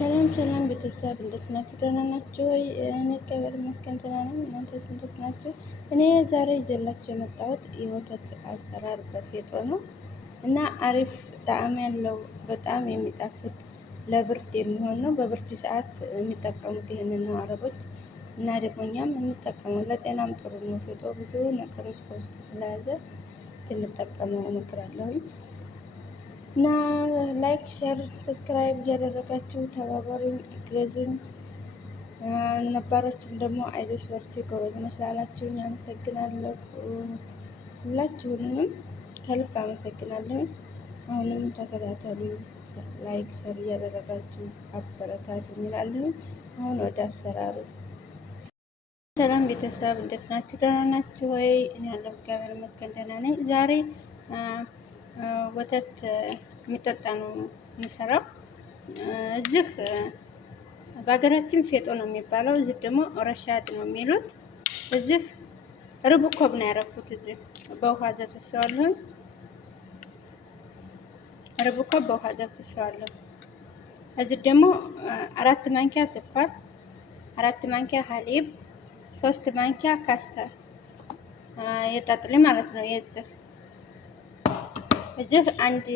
ሰላም ሰላም ቤተሰብ እንዴት ናችሁ? ደህና ናችሁ ወይ? እኔ እግዚአብሔር ይመስገን ደህና ነኝ። እናንተስ እንዴት ናችሁ? እኔ ዛሬ ይዤላችሁ የመጣሁት የወተት አሰራር በፌጦ ነው እና አሪፍ ጣዕም ያለው በጣም የሚጣፍጥ ለብርድ የሚሆን ነው። በብርድ ሰዓት የሚጠቀሙት ይህንን ነው አረቦች እና ደግሞ እኛም የምንጠቀመው ለጤናም ጥሩ ነው። ፌጦ ብዙ ነገሮች በውስጡ ስለያዘ እንጠቀመው እመክራለሁኝ። እና ላይክ ሼር ሰብስክራይብ እያደረጋችሁ ተባበሩኝ፣ እገዙኝ። ነባሮችን ደግሞ አይዞሽ በርቺ ጎበዝ ነሽ ላላችሁኝ አመሰግናለሁ። ሁላችሁንም ከልብ አመሰግናለሁ። አሁንም ተከታተሉ፣ ላይክ ሼር እያደረጋችሁ አበረታቱኝ እላለሁ። አሁን ወደ አሰራሩ። ሰላም ቤተሰብ እንዴት ናችሁ? ደህና ናችሁ ወይ? እኔ ያለው እግዚአብሔር ይመስገን ደህና ነኝ። ዛሬ ወተት የሚጠጣ ነው የምሰራው። እዚህ በሀገራችን ፌጦ ነው የሚባለው፣ እዚህ ደግሞ ረሻድ ነው የሚሉት። እዚህ ርብ ኮብ ነው ያደረኩት። እዚህ በውሃ ዘፍዝፌዋለሁ። ርብ ኮብ በውሃ ዘፍዝፌዋለሁ። እዚህ ደግሞ 4 ማንኪያ ስኳር፣ 4 ማንኪያ ሀሊብ፣ 3 ማንኪያ ካስተር የጠጥሊ ማለት ነው። እዚህ አንድ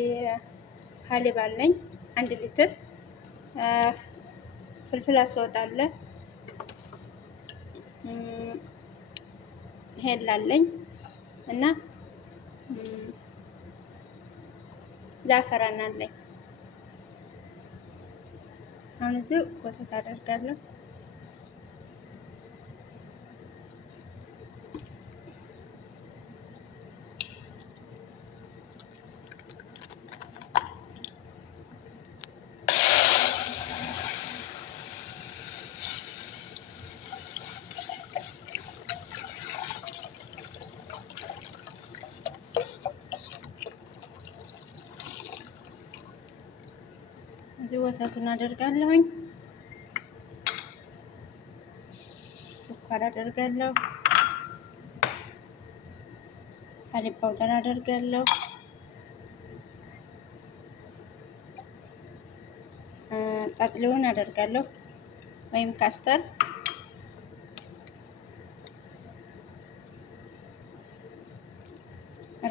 ሀሊብ አለኝ 1 ሊትር፣ ፍልፍል አስወጥ አለ፣ ሄል አለኝ እና ዛፈራን አለኝ። አሁን እዚህ ወተት አደርጋለሁ። እዚህ ወተቱን አደርጋለሁኝ። ስኳር አደርጋለሁ። ሀሊብ ፓውደር አደርጋለሁ። ጠጥሊውን አደርጋለሁ ወይም ካስተር፣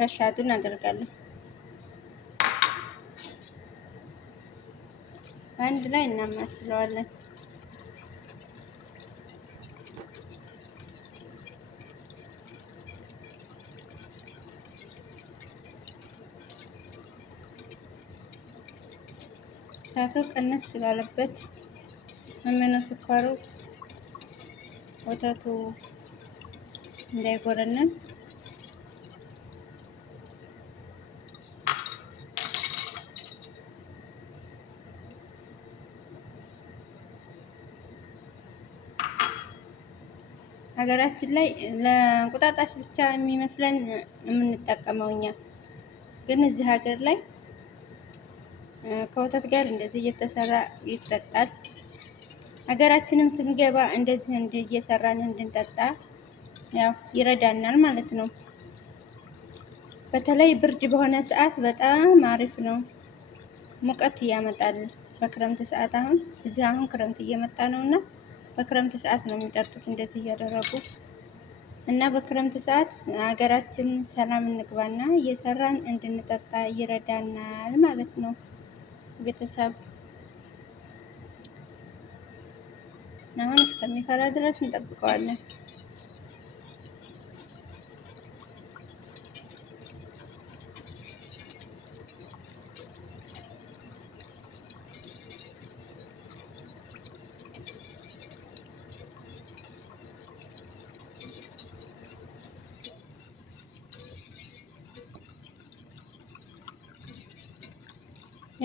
ረሻዱን አደርጋለሁ። አንድ ላይ እናማስለዋለን። እሳቱ ቀነስ ባለበት መመነው ስኳሩ ወተቱ እንዳይጎረነን ሀገራችን ላይ ለቁጣጣሽ ብቻ የሚመስለን የምንጠቀመው እኛ ግን እዚህ ሀገር ላይ ከወተት ጋር እንደዚህ እየተሰራ ይጠጣል። ሀገራችንም ስንገባ እንደዚህ እየሰራን እንድንጠጣ ያው ይረዳናል ማለት ነው። በተለይ ብርድ በሆነ ሰዓት በጣም አሪፍ ነው። ሙቀት ያመጣል። በክረምት ሰዓት አሁን ክረምት እየመጣ ነውና በክረምት ሰዓት ነው የሚጠጡት እንደዚህ እያደረጉ እና በክረምት ሰዓት ሀገራችን ሰላም እንግባና እየሰራን እንድንጠጣ ይረዳናል ማለት ነው። ቤተሰብ አሁን እስከሚፈላ ድረስ እንጠብቀዋለን።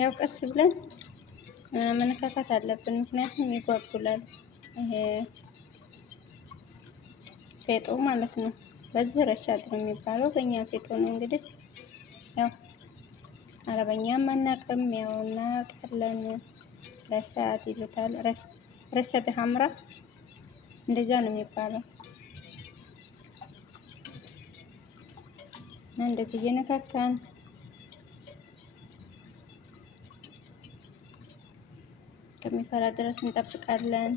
ያው ቀስ ብለን መነካካት አለብን፣ ምክንያቱም ይጓጉላል። ይሄ ፌጦ ማለት ነው። በዚህ ረሻድ ነው የሚባለው፣ በእኛ ፌጦ ነው። እንግዲህ ያው አረበኛም አናውቅም፣ ያው እናውቃለን። ረሻድ ይሉታል፣ ረሻድ ሐምራ እንደዛ ነው የሚባለው። እንደዚህ እየነካካን እስከሚፈላ ድረስ እንጠብቃለን።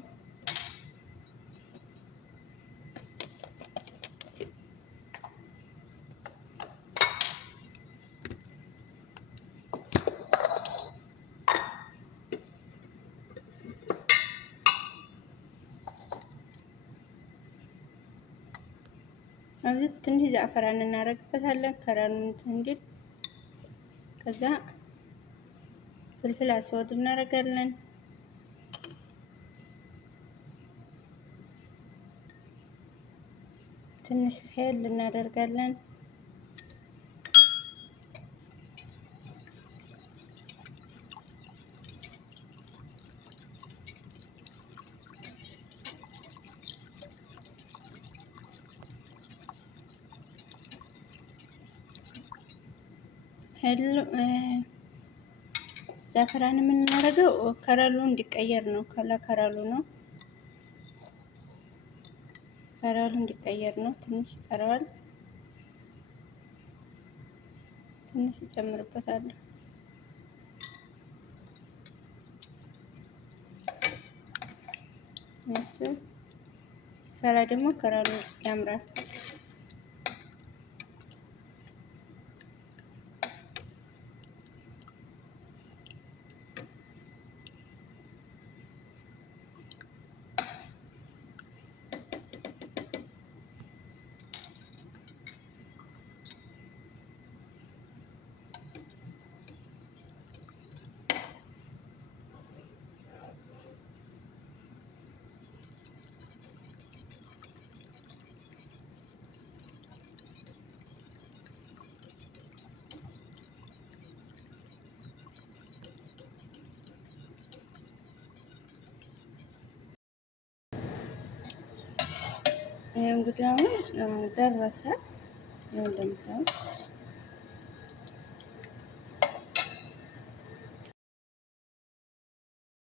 አብዚ ትንሽ ዛዕፈራን እናደርግበታለን ከረኑን እንዲል። ከዛ ፍልፍል አስወድ እናደርጋለን። ትንሽ ሄል እናደርጋለን። ዛፈራን የምናደርገው ከረሉ እንዲቀየር ነው። ከረሉ ነው ከረሉ እንዲቀየር ነው። ትንሽ ይቀረዋል። ትንሽ እጨምርበታለሁ። ሲፈላ ደግሞ ከረሉ ያምራል። እንግዲህ አሁን ደረሰ። እንደምታዩት